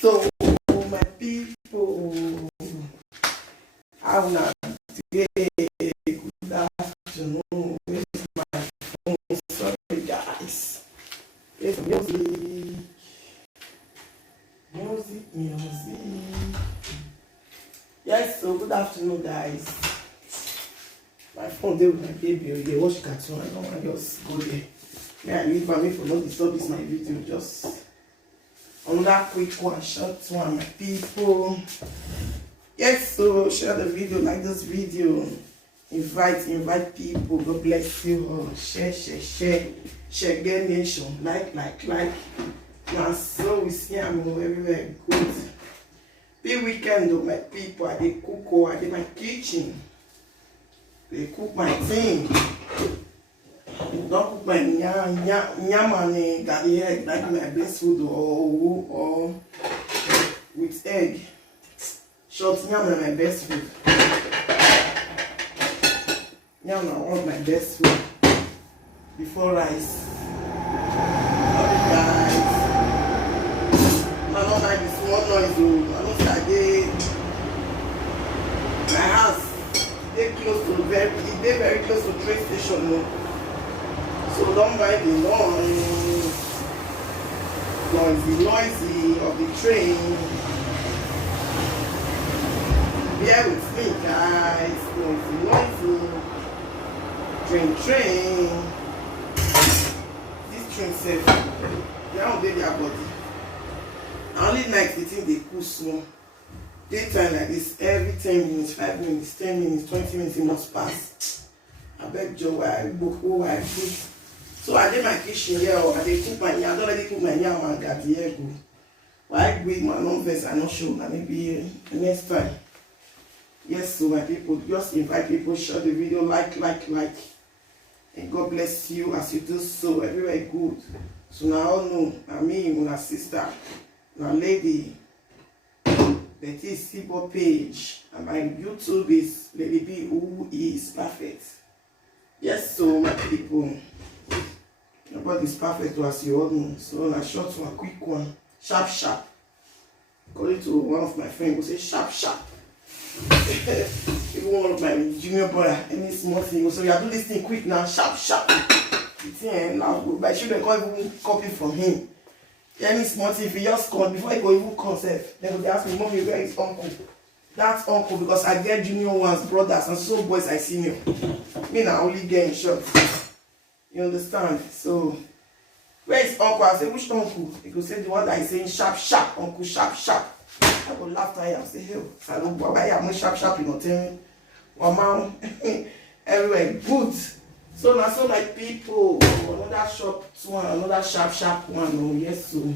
So, my people, how now today? Good afternoon. This is my phone. Sorry, guys. It's music. Yes, so good afternoon, guys. My phone there with my baby. They watch cartoon. I don't want to just go there. Yeah, I leave me for not disturb this my video. Just another quick one, short one, my people. Yes, so share the video, like this video, invite people. God bless you all. Share get nation, like. Now so we see I'm very good. Be weekend though, my people. I dey cook or I dey my kitchen. They cook my thing. Don't cook my nyam and garlic egg like my best food or with egg. Short nyam and my best food. Nyam and all my best food before rice. Sorry guys. I don't like the small noise. I don't like my house. They very close to train station. No? So don't mind the noisy of the train. Bear with me, guys. Noisy. Train. This train safe. They don't do their body. Only night the thing they cool small. Daytime like this, every 10 minutes, 5 minutes, 10 minutes, 20 minutes, it must pass. I beg Joe, why I book, why I cook. So I did my kitchen here, or I did cook my yam. I don't already cook my yam and got the egg. Why I with my non-vest, I'm not sure. Maybe next time. Yes, so my people, just invite people, share the video, like. And God bless you as you do so. Everywhere good. So now all know, I mean, my sister, my lady. Betty Sibo page, and my YouTube is Lady B who is perfect. Yes, so my people, nobody's perfect as you all know. So I short one, quick one, sharp. According to one of my friends who say sharp. Even one of my junior brother, any small thing, so you do this thing quick now, sharp. The thing now, but children can't even copy from him. Any small thing, if he just come, before he go even concept, then they ask me, Mommy, where is uncle? That's uncle because I get junior ones, brothers, and so boys I senior. Me now only get in short. You understand? So, where is uncle? I say, which uncle? He go say the one that is saying sharp, uncle sharp. I go laugh at him and say, hell, I don't go buy I'm sharp, you know, tell me. One man, everywhere, good. So now, so like people, another short one, another sharp one. Oh yes, so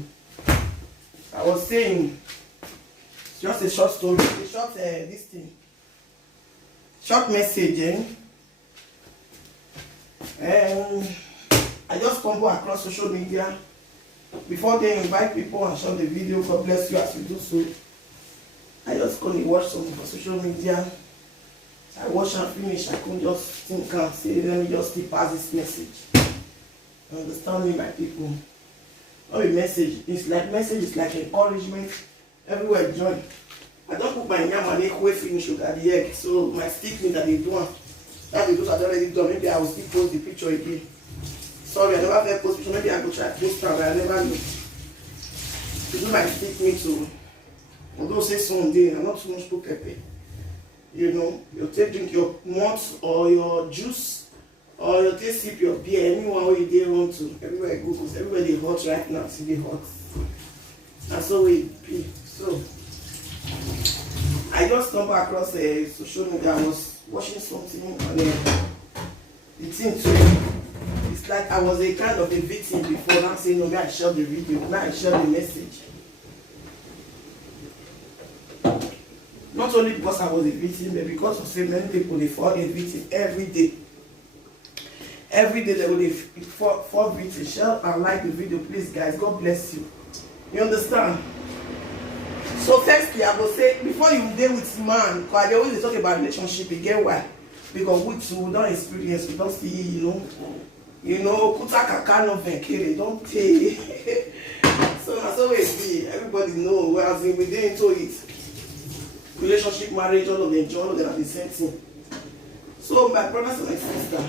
I was saying, it's just a short story, a short this thing, short message. I just stumble across social media before they invite people and show the video. God bless you as you do so. I just go and watch something for social media. I watch and finish, I couldn't just think and say, let me just keep pass this message. Understand me, my people? Not a message. It's like encouragement. Everywhere join. I don't put my yam and they finish with the egg. So my stick that they do. That videos I've already done. Maybe I will still post the picture again. Sorry, I never have post picture. Maybe I go try to post it, but I never know. To do my stick me too. Although say someday, I'm not too much to pepper. You know, you take drink your malt or your juice, or you take sip your beer, anyone where you dey want to. Everywhere go, because everybody hot right now, it's really hot. That's how we be. So, I just stumbled across a social media. I was watching something, and the thing too, it's like I was a kind of a victim before. Now saying, no, I share the video, now I share the message. Not only because I was a victim, but because of so many people they fall a victim every day. Every day they will fall victim. Share and like the video, please, guys. God bless you. You understand? So firstly, I will say before you deal with man, because they always talk about relationship again. Why? Because we too don't experience, we don't see, kuta kaka no venkere, don't take. So that's always be. Everybody know where as in we dey into it. Relationship, marriage, all of them are the same thing. So my brothers and my sister,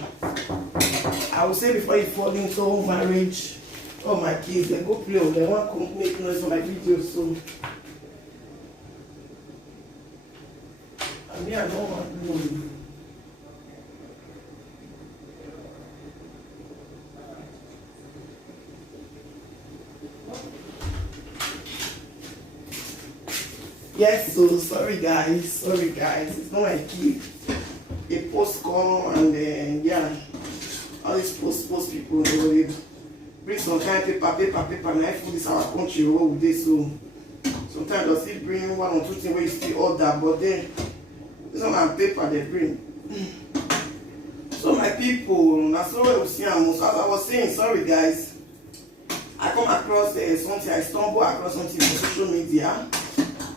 I would say before you fall into marriage, all my kids, they go play, they want to make noise on my videos. So I mean, I don't want to. Yes, so sorry guys, it's not my kid. A post come and then yeah, all these post people, they will bring some kind of paper, and I feel this our country what would they so sometimes they'll still bring one or two things where you still order, but then it's not my paper they bring. So my people, that's all I was saying. As I was saying, sorry guys, I come across something, I stumble across something on social media.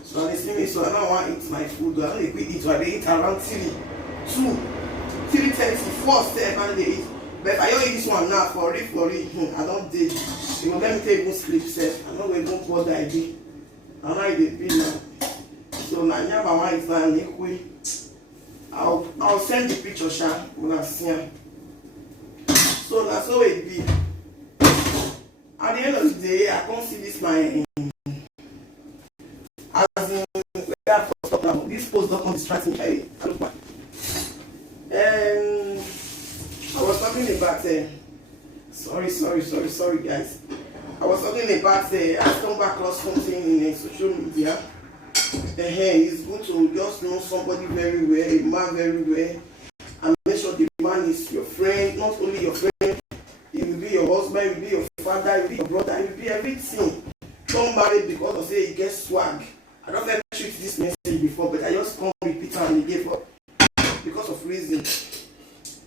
So they see me, so I don't want to eat my food. I don't eat, so I eat around 3:30, 4 step and they eat. But if I don't eat this one now for it, I don't did. You will let me take even sleep set. I'm not going to go the idea. I'm not the bill now. So now you have a wife now. I'll send the picture, Sha, when I see her. So that's how it be. At the end of the day, I can't see this my. As in, this post don't come distracting me. I look back. I was talking about sorry guys. I was talking about I stumbled across something in social media. It's good to just know somebody very well, a man very well, and make sure the man is your friend, not only your friend, he will be your husband, he will be your father, he will be your brother, he will be everything. Don't marry because of say he gets swag. I don't ever treat this message before, but I just can't repeat it and again for because of reason.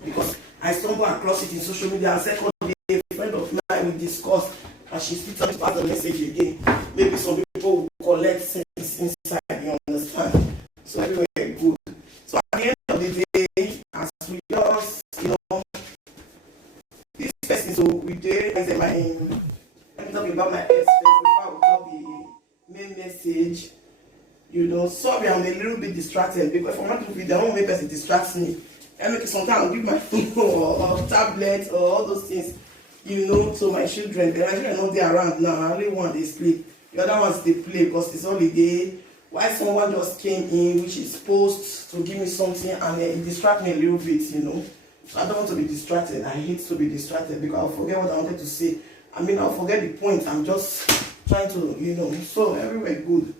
Because I stumbled across it in social media and second day, a friend of mine we discussed and she speaks about the message again. Maybe some people will collect sense inside, you understand? So everywhere good. So at the end of the day, as we just, this person, so we did, I said let me talk about my ex before I will talk the main message. Sorry, I'm a little bit distracted because if I'm not with the only person distracts me. I make sometimes I'll give my phone or tablet or all those things, to my children. My children know they're around now. I only want they sleep. The other ones they play because it's holiday. Why someone just came in, which is supposed to give me something and it distract me a little bit, So I don't want to be distracted. I hate to be distracted because I'll forget what I wanted to say. I'll forget the point. I'm just trying to, so everywhere good.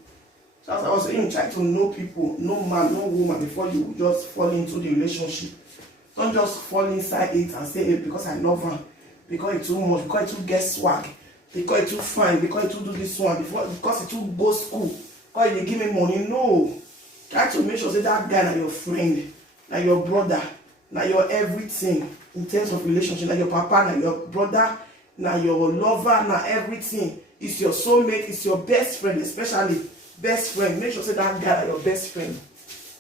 So as I was saying, try to know people, no man, no woman before you just fall into the relationship. Don't just fall inside it and say, hey, because I love her, because it's too much, because it too get swag, because it too fine, because it too do this one, because it too go school, because they give me money. No. Try to make sure that guy na your friend, na your brother, na your everything in terms of relationship, na your papa, na your brother, na your lover, na everything. It's your soulmate, it's your best friend, especially best friend. Make sure that guy is your best friend.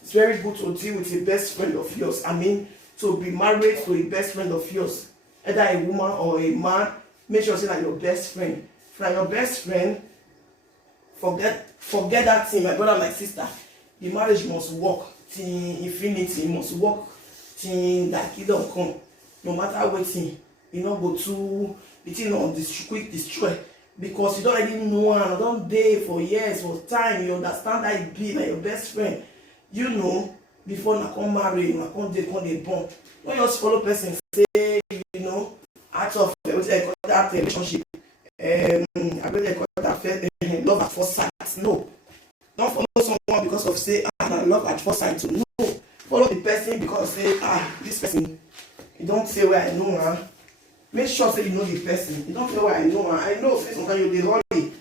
It's very good to deal with a best friend of yours. To be married to a best friend of yours, either a woman or a man. Make sure that your best friend. If you're your best friend, forget that thing, my brother, my sister. The marriage must work till infinity. It must work till that it don't come. No matter what thing, go to the thing on this quick destroy. Because you don't already know and don't date for years or time, you understand that it be like your best friend. Before you come marry, you come date, come born. Don't just follow person say, out of that relationship. I really call that love at first sight. No. Don't follow someone because of say, I love at first sight. No. Follow the person because say, this person, you don't say where I know her. Make sure say you know the person. You don't know where I know her. I know say sometimes you dey hurry.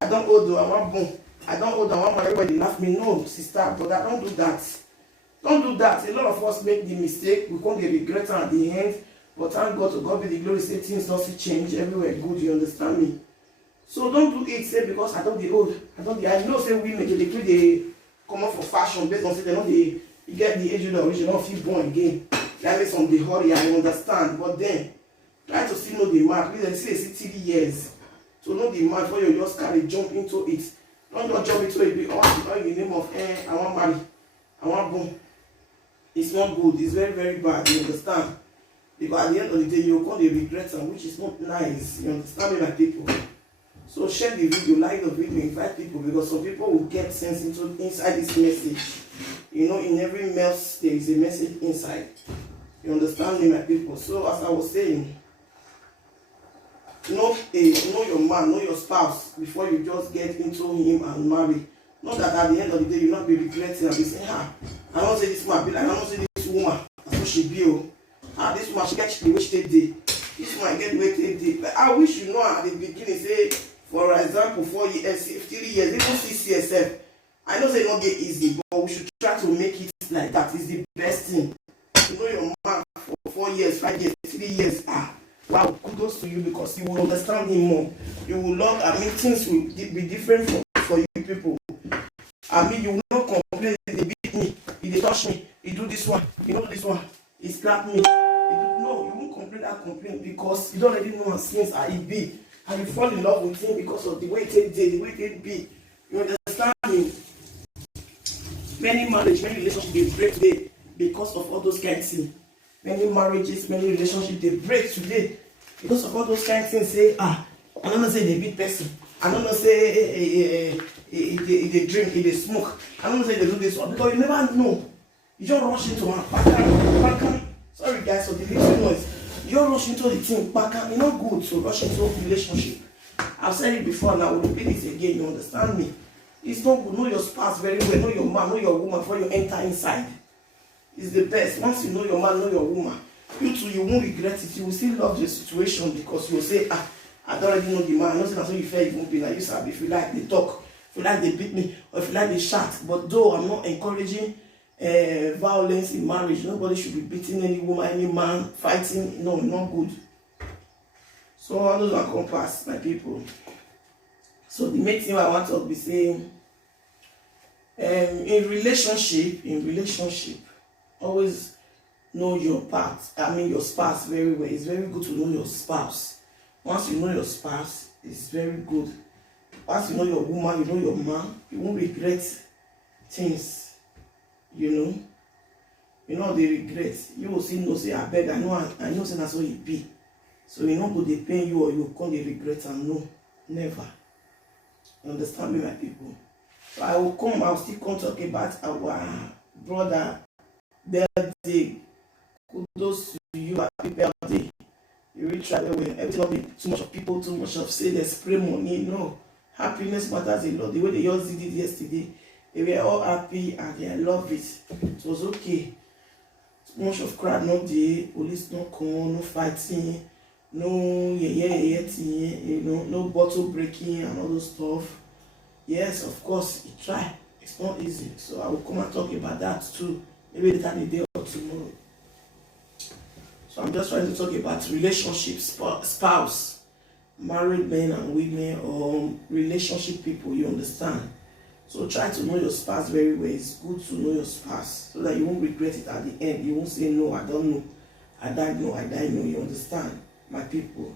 I don't hold I want boom. I don't hold I want everybody laugh me. No, sister, brother, don't do that. Don't do that. A lot of us make the mistake. We can't get regret at the end. But thank God, to God be the glory. Say things don't change everywhere. Good, you understand me? So don't do it. Say because I don't be old. I know say women they come up for fashion based on say they know they get the age of the original feel born again. That makes some the hurry. I understand, but then try to still know the mark. We see 3 years to know the man before you just carry jump into it. Don't just jump into it all in the name of I want marry, I want boom. It's not good. It's very, very bad. You understand? Because at the end of the day, you come the regret, and which is not nice. You understand me, my people? So share the video, like the video, invite people, because some people will get sense inside this message. You know, in every mess there is a message inside. You understand me, my people? So as I was saying, know your man, know your spouse before you just get into him and marry. Not that at the end of the day you not be regretting and be saying, I don't say this man be like, I don't say this woman, that's what she be. This woman she get the way she did. This woman get the way she did. But I wish you know at the beginning, say, for example, 4 years, 3 years, even 6 years, I know say not get easy, but we should try to make it like that. It's the best thing. You know your man for 4 years, 5 years, 3 years. Wow, kudos to you, because you will understand him more. You will love, things will be different for you people. You will not complain, they beat me, they touch me, he do this one, you know this one, he slap me. No, you won't complain because you don't already know how things are it be. And you fall in love with him because of the way it did, the way it be. You understand me? Many marriages, many relationships, they break today because of all those kind of things. Many marriages, many relationships, they break today because of all those kind of things. Say, I don't know, say they beat person. I don't know, say they drink, they smoke. I don't know, say they do this one. Because you never know. You just rush into one. Sorry guys for the little noise. You just rush into the thing. It's not good to rush into a relationship. I've said it before, now I will repeat it again. You understand me? It's not good. Know your spouse very well. Know your man, know your woman before you enter inside. It's the best. Once you know your man, know your woman, you too, you won't regret it. You will still love the situation because you will say, I don't already know the man. Nothing as you feel it won't be like you said. If you like, they talk. If you like, they beat me. Or if you like, they shout. But though I'm not encouraging violence in marriage, nobody should be beating any woman, any man, fighting. No, not good. So all those are compass, my people. So the main thing I want to be saying, in relationship, always know your part. Your spouse very well. It's very good to know your spouse. Once you know your spouse, it's very good. Once you know your woman, you know your man, you won't regret things. You know they regret. You will see no say I beg, I know say that's what it be. So you know go they pain you or you can't they regret and no, never. You understand me, my people? So I'll still come talk about our brother birthday. Kudos to you, happy birthday. You really try when everything not be too much of people, too much of say they spray money. No. Happiness matters a lot. The way they just did it yesterday, they were all happy and they loved it. It was okay. Too much of crowd, not the police, no come, no fighting, no no bottle breaking and all those stuff. Yes, of course, he tried. It's not easy. So I will come and talk about that too. Maybe later the day or tomorrow. So I'm just trying to talk about relationships, spouse, married men and women, or relationship people, you understand? So try to know your spouse very well. It's good to know your spouse so that you won't regret it at the end. You won't say, no, I don't know. I don't know, you understand, my people?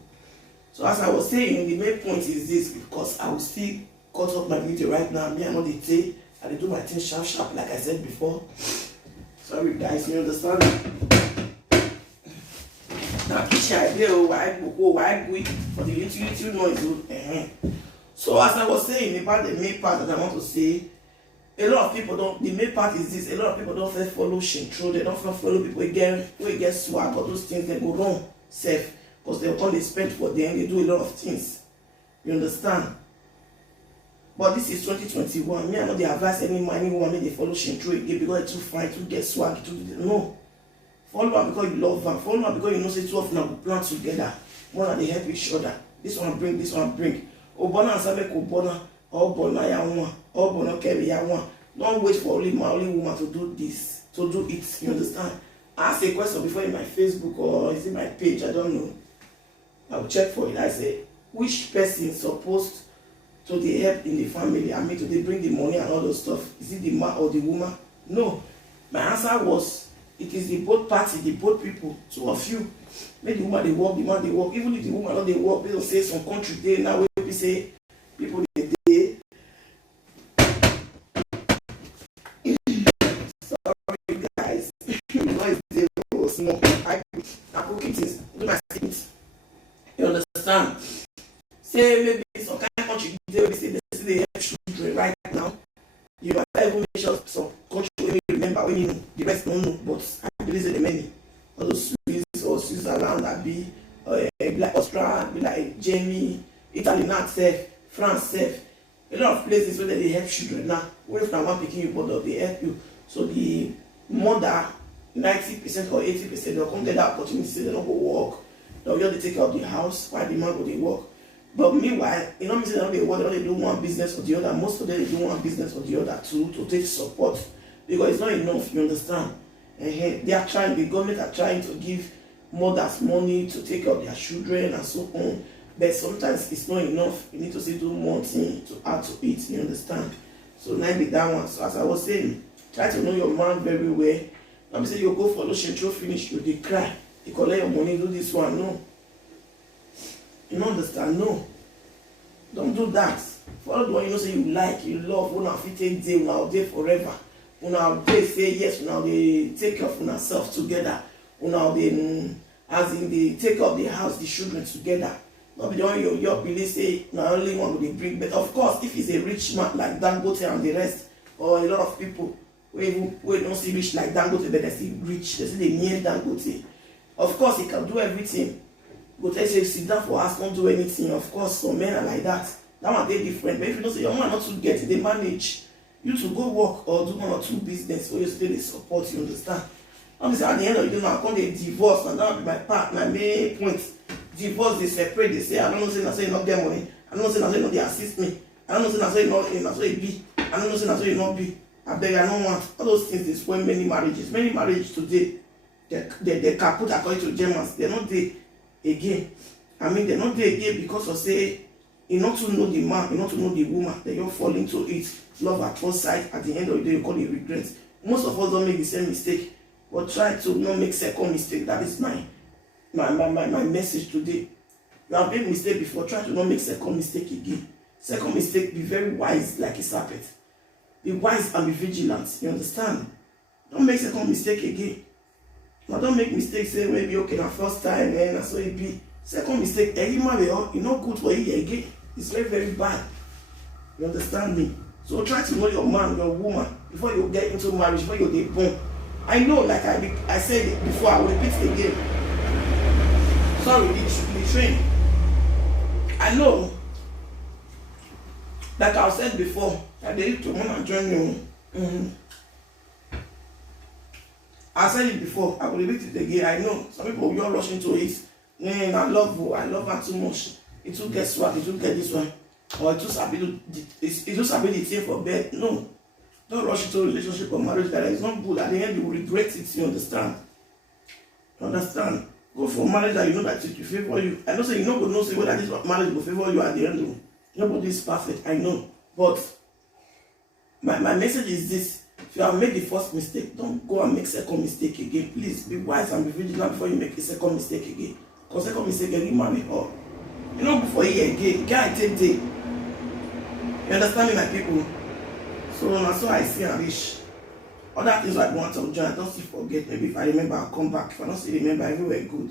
So as I was saying, the main point is this, because I will still cut up my video right now. Me, I'm not the day. I do my thing sharp, like I said before. Sorry guys, you understand? Now, why for the little noise. So as I was saying about the main part that I want to say, a lot of people don't. The main part is this: a lot of people don't follow Shintro. They don't follow people again. We get swag, all those things they go wrong, safe, because they only spend for them. They do a lot of things. You understand? But this is 2021. Me, I know they advise any woman they follow Shintro again because it's too fine, to get swag, to no. Follow her because you love her. Follow her because you know say two of them will plan together. One that they help each other. This one bring, this one bring. Obona and Sabe Obona, or Bona Yawan, or Bona Kerry Yawan. Don't wait for only woman to do this, to do it. You understand? Ask a question before in my Facebook or is it my page? I don't know. I will check for it. I say, which person is supposed to the help in the family? Do they bring the money and all those stuff? Is it the man or the woman? No. My answer was, it is the both parties, the both people, two of you. Make the woman they work, the man they work. Even if the woman not they work, they don't say some country they now we say people dey sorry guys. Noise dey small. I cooking things, do my things. You understand? Say maybe some kind of country dey wey say they help children right now. You might even mention some country wey you remember when you know, the rest don't know, but I believe say the many. All those Swiss or Switzerland that be like Austria, be like Germany, Italy now sef, France sef. A lot of places where they help children now. What if now one pikin you born they help you? So the mother 90% or 80% they'll come get that opportunity, say they don't go work. They'll just take care of the house while the man go they work. But meanwhile, you know me say they don't they work, they don't do one business or the other. Most of them they do one business or the other too to take support. Because it's not enough, you understand? They are trying, the government are trying to give mothers money to take care of their children and so on. But sometimes it's not enough. You need to still do more things to add to it, you understand? So now be that one. So as I was saying, try to know your man very well. Let me say you go for those intro finish, you they cry. You collect your money, do this one. No. You don't understand? No. Don't do that. Follow the one you know say you like, you love, when I fit take day, when I'll day forever. When I'll day say yes, when I'll they take care of yourself together. When I'll they as in they take care of the house, the children together. Not be the one you believe say not only one will they bring, but of course if he's a rich man like Dangote and the rest, or a lot of people we don't see rich like Dangote, but they see rich, they see they near Dangote. Of course he can do everything. Go tell you sit down for us, don't do anything. Of course some men are like that. That one they different. But if you don't say your man not to get it, they manage you to go work or do one or two business where you still support, you understand? I'm saying at the end of the day now I come they divorce, and that will be my part, my main point. Divorce, they separate, they say I don't know say na so you not get money, I don't know say na so you not they assist me, I don't know say na so you not na so you be, I don't know say na so you not be. I beg I don't want all those things. They spoil many marriages. Many marriages today they kaput according to Germans. They're not there again. I mean they're not there again because of say you not to know the man, you not to know the woman, then you fall into it. Love at first sight, at the end of the day you call it regret. Most of us don't make the same mistake, but try to not make second mistake. That is my message today. You have made mistake before, try to not make second mistake again. Second mistake, be very wise like a serpent. Be wise and be vigilant. You understand? Don't make second mistake again. Now don't make mistakes say maybe okay na first time and that's what it be. Second mistake, every man you not good for you again. It's very, very bad. You understand me? So try to know your man, your woman before you get into marriage, before you get born. I know, like I said it before, I will repeat it again. Sorry, the train. I know, like I said before, that they need to want to join you. I said it before, I will repeat it again. I know some people will rush into it. Man, I love her too much. It will get swag, it will get this one. Or it just happen the thing for bed. No. Don't rush into a relationship or marriage that is not good. At the end, you will regret it. You understand? You understand? Go for marriage that you know that it will favor you. I know say you know good, no say whether this marriage will favor you at the end. Nobody is perfect. I know, but my message is this: if you have made the first mistake, don't go and make second mistake again. Please be wise and be vigilant before you make a second mistake again. Because second mistake again, you marry her. You know, before you again, guy take day. You understand me, my people? So that's why I see and reach. Other things like want to join, I don't still forget. Maybe if I remember, I'll come back. If I don't still remember, everywhere good.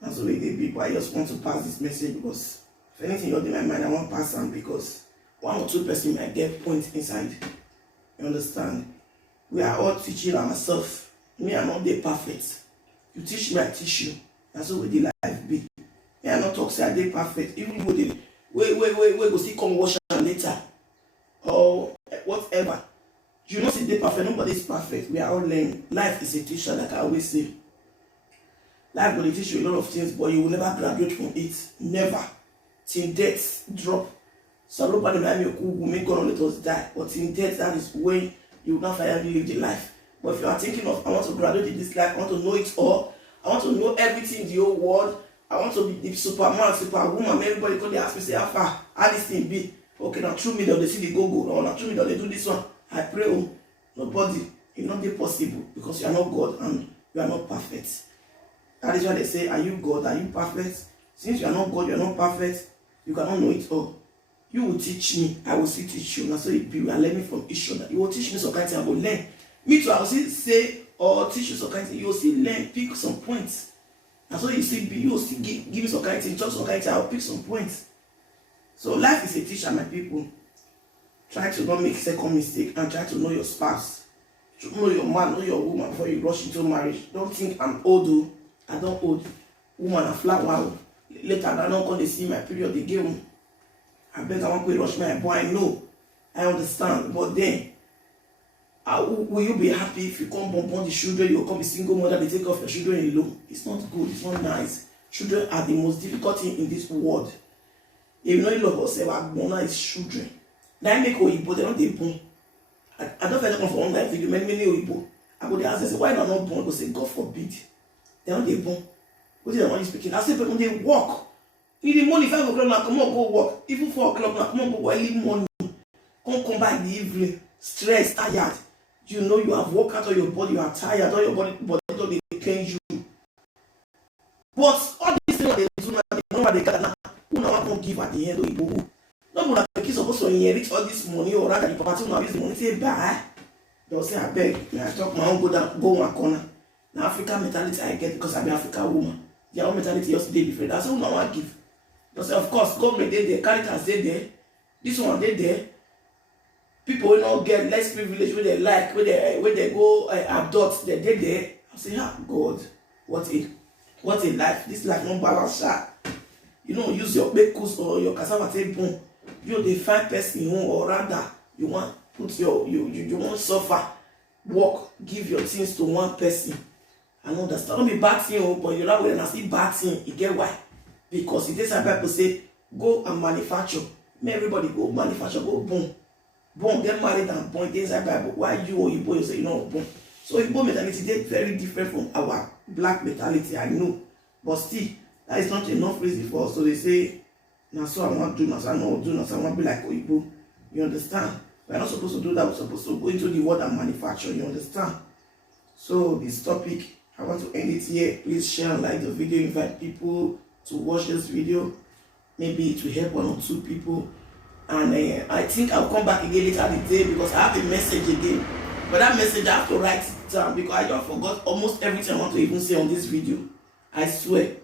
That's the way they be. But I just want to pass this message because if anything you're in my mind, I want to pass on because one or two person might get points inside. You understand? We are all teaching ourselves. Me, I'm not there perfect. You teach me, I teach you. That's the way the life be. Me, I'm not talk say I dey perfect. Even though they we go still come wash am later. Or whatever. You know, say they perfect. Nobody is perfect. We are all learning. Life is a teacher, like I always say. Life will teach you a lot of things, but you will never graduate from it. Never. Till death drop. So nobody will make God let us die. But in death, that is when you will not finally live the life. But if you are thinking of, I want to graduate in this life, I want to know it all, I want to know everything in the whole world, I want to be the Superman, Superwoman, everybody can ask me, say, how this thing be? Okay, now through me, they see the go-go, or now through me, they do this one. I pray, nobody, it not be possible because you are not God and you are not perfect. That is why they say, are you God? Are you perfect? Since you are not God, you are not perfect, you cannot know it all. You will teach me, I will still teach you. Now so it be, we are learning from each other. You will teach me some kind of thing, I will learn. Me too, I will still say or teach you some kind of thing. You will still learn, pick some points. And so you see, you will still give me some kind of thing, talk some kind of thing, I will pick some points. So life is a teacher, my people. Try to not make second mistake and try to know your spouse. To know your man, know your woman before you rush into marriage. Don't think I'm old though. I don't old. Woman a flat one. Later I don't come to see my period again. I beg I want to rush my boy. I know. I understand. But then will you be happy if you come born the children, you come a single mother, they take off your children alone? It's not good, it's not nice. Children are the most difficult thing in this world. If you know you love yourself, our born is children. Now I make Oyibo, they don't they born. I don't feel like for online video, many Oyibo. I go there and say, why not born? They say, God forbid. They don't they born. What is the one speaking? I say, but when they walk, in the morning, 5 o'clock now, come on, go work. Even 4 o'clock now, come on, go early morning. Come back in the evening, stressed, tired. You know you have worked out on your body, you are tired, all your body don't they pain you. But all these things they do now, they know what they got now. Who now won't give at the end of Ibo? No one that is supposed to inherit all this money or rather the property now use the money say buy. They'll say I beg, I talk my own go one corner. Now African mentality I get because I be African woman. Their own mentality yesterday different. That's all I want to give. They'll say of course government they there, Caritas they there, this one they there. People will not get less privilege where they like, where they go abduct, they there. I say, God, what a life. This life no balance shot. You know, use your bekus or your cassava tape boom. You the find person home or rather you want put your you want suffer, work, give your things to one person. I know that's not be bad thing, but you're not going to see bad thing. You get why? Because it is some people say go and manufacture. May everybody go manufacture, go boom. Boom, get married and born inside Bible. Why you or Igbo you say you know boom? So Igbo mentality is very different from our black mentality. I know, but still that is not enough reason for us. So they say, now so I want to do, now so I want to do, now so I want to be like Igbo. You understand? We're not supposed to do that. We're supposed to go into the world and manufacture. You understand? So this topic, I want to end it here. Please share and like the video. Invite people to watch this video. Maybe it will help 1 or 2 people. And I think I'll come back again later the day because I have a message again. But that message I have to write it down because I just forgot almost everything I want to even say on this video. I swear.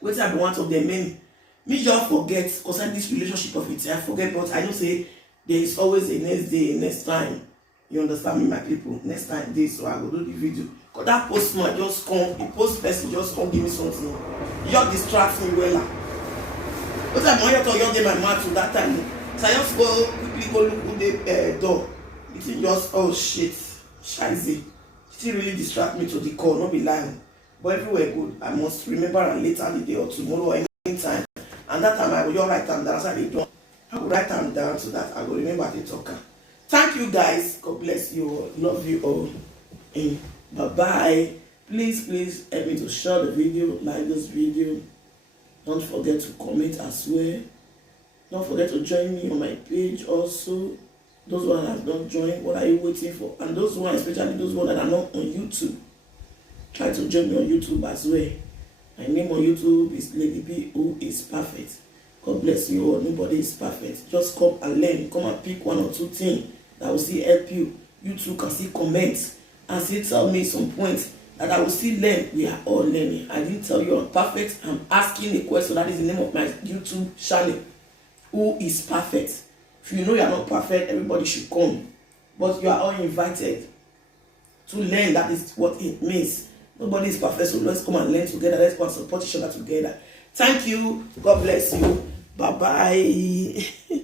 Wait till I be one of them many. Me just forget concerning this relationship of it. I forget, but I know say there is always a next day, next time. You understand me, my people? Next time day, so I will do the video. Because that postman just come, the post person just come give me something. You just distract me well. But I'm not to young my mouth to that time. So I just go quickly go look at the door. It just oh shit, shizy. It still really distract me to the call, not be lying. But everywhere good. I must remember later the day or tomorrow or any time. And that time I will just write them down. So I will write them down so that I will remember the talker. Thank you guys. God bless you. Love you all. And bye bye. Please help me to share the video, like this video. Don't forget to comment as well. Don't forget to join me on my page also. Those ones that have not joined, what are you waiting for? And those ones, especially those ones that are not on YouTube, try to join me on YouTube as well. My name on YouTube is Lady B, who is perfect. God bless you all. Nobody is perfect. Just come and learn. Come and pick 1 or 2 things that will still help you. You too can still comment and still tell me some points that I will still learn. We are all learning. I didn't tell you I'm perfect. I'm asking a question. That is the name of my YouTube channel. Who is perfect? If you know you are not perfect, everybody should come. But you are all invited to learn. That is what it means. Nobody is perfect, so let's come and learn together. Let's go and support each other together. Thank you. God bless you. Bye-bye.